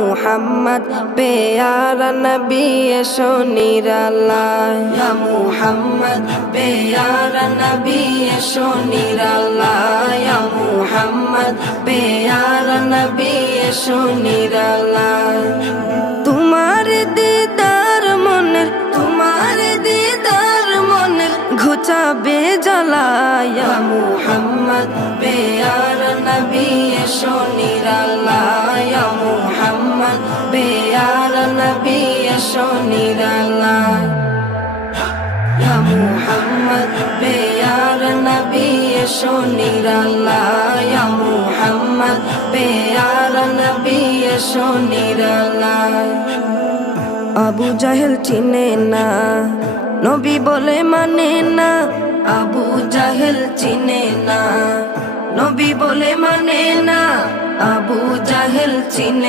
मुहम्मद प्यारा नबी एशो निराला या मुहम्मद प्यारा नबी एशो निराला या मुहम्मद प्यारा नबी एशो निराला तुम्हारे दीदार मनेर घुचाबे জ্বালা या मुहम्मद प्यारा नबी एशो निराला या मुहम्मद प्यारा नबी एशो निराला या मुहम्मद प्यारा नबी एशो निराला या मुहम्मद प्यारा नबी एशो निराला আবু জাহেল চিনে না নবী বলে মানে না আবু জাহেল চিনে না নবী বলে মানে না আবু জাহেল চিনে